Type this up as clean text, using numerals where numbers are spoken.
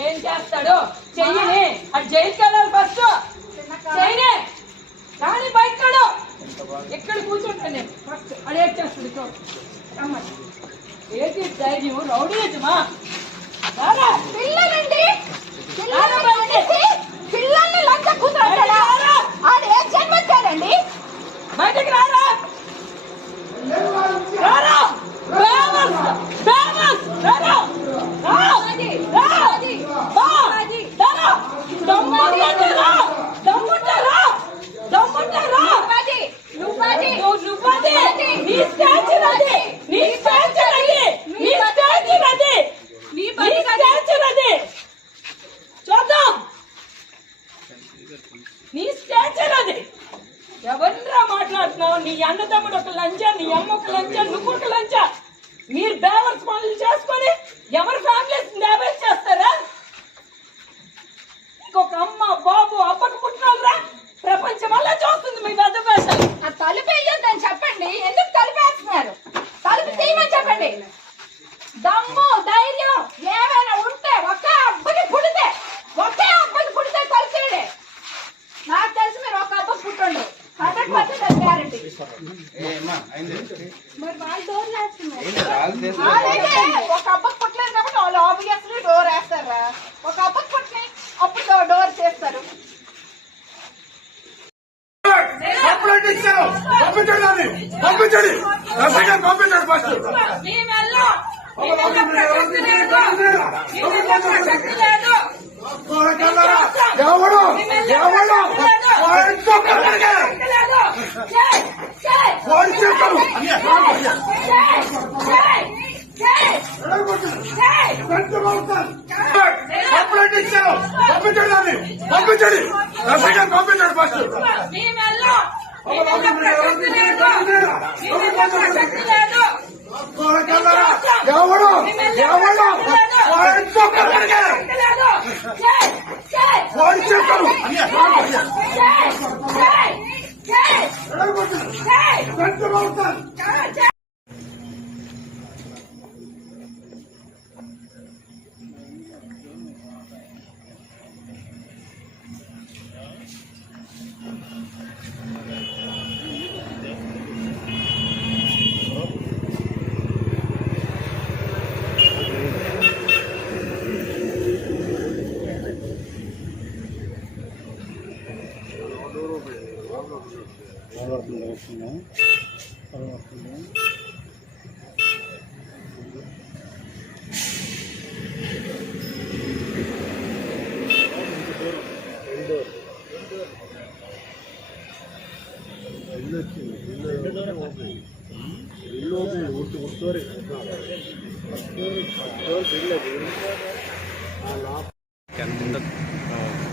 ఏం చేస్తాడు చెయ్యని అది జైలుకి వెళ్ళాలి ఫస్ట్ చేయనే కానీ బయటడు ఎక్కడ కూర్చుంటాను నేను ఫస్ట్ అది ఏం చేస్తాడు చూడు రమ్మని ఏది ధైర్యం రౌడీజమా పిల్లలండి పిల్లల్ని లంచ కూతురు ఆడు ఏ జన్మచ్చాడండి బయటకు రారా రారా నీ స్టాచర్ అది ఎవరిరా మాట్లాడుతున్నావు నీ అన్నదమ్ముడు ఒక లంచ నీ అమ్మ ఒక లంచ నువ్వు ఒక లంచ మీరు డ్రైవర్స్ పనులు చేసుకొని ఎవరి ఫ్యామిలీస్ డ్యామేజ్ చేస్తారా ఇంకొక అమ్మ బాబు అప్పకు పుట్టినరా ప్రపంచం వల్ల చూస్తుంది మీ పెద్ద భాషలు ఆ తలుపు వేయొద్దని చెప్పండి ఎందుకు తలుపేస్తున్నారు తలుపు తీయమని చెప్పండి దమ్ము ధైర్యం ఏమైనా ఉంటే ఒకే అబ్బకి పుడితే కలిసేడే నాకు తెలిసి మీరు ఒక అబ్బ పుట్టండు 100% గ్యారెంటీ మరి వాళ్ళు డోర్ వేస్తున్నారు ఒక అబ్బకి పుట్టలేదు కాబట్టి వాళ్ళు ఆబ్వియస్లీ డోర్ వేస్తారా ఒక అబ్బకి పుట్టినాయి అప్పుడు డోర్ చేస్తారు పంపించండి ఫస్ట్ ఎవడు పంపించండి ఫస్ట్ ఎవడు కింద